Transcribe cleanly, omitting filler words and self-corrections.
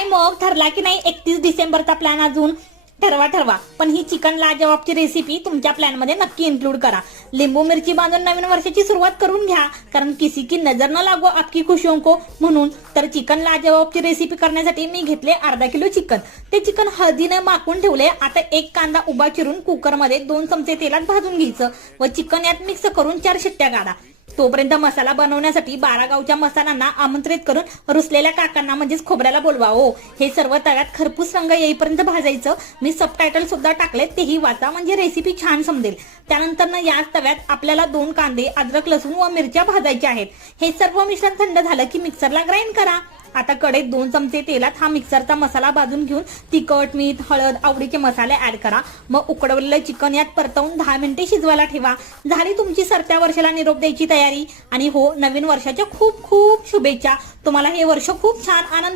काय मग ठरला की नाही 31 डिसेंबरचा प्लॅन अजून? ठरवा पण ही चिकन लाजवाबची रेसिपी तुमच्या प्लॅन मध्ये नक्की इन्क्लूड करा. लिंबू मिरची बांधून नवीन वर्षाची सुरुवात करून घ्या, कारण किसी की नजर न लागो आपकी खुशियों को म्हणून. तर चिकन लाजवाबची रेसिपी करण्यासाठी मी घेतले अर्धा किलो चिकन. ते चिकन हळदीने माखून ठेवले. आता एक कांदा उभा चिरून कुकरमध्ये 2 चमचे तेलात भाजून घ्यायचं व चिकन यात मिक्स करून 4 शिट्ट्या काढा. तोपर्यंत मसाला बनवण्यासाठी 12 गावच्या मसाल्यांना आमंत्रित करून रुसलेल्या काकांना म्हणजेच खोबऱ्याला बोलवा. हो, हे सर्व तव्यात खरपूस रंग येईपर्यंत भाजायचं. मी सबटायटल सुद्धा टाकले, तेही वाचा म्हणजे रेसिपी छान समजेल. त्यानंतर याच तव्यात आपल्याला 2 कांदे, अद्रक, लसूण व मिरच्या भाजायच्या आहेत. हे सर्व मिश्रण थंड झालं की मिक्सरला ग्राइंड करा. आता कढईत 2 चमचे तेलात हा मिक्सरचा मसाला भाजून घेऊन तिखट, मीठ, हळद, आवडीचे मसाले ऍड करा. मग उकडवलेलं चिकन यात परतवून 10 मिनिटे शिजवायला ठेवा. झाली तुमची सरत्या वर्षाला निरोप द्यायची तयारी. आणि हो, नवीन वर्षाच्या खूप खूप शुभेच्छा. तुम्हाला हे वर्ष खूप छान आनंद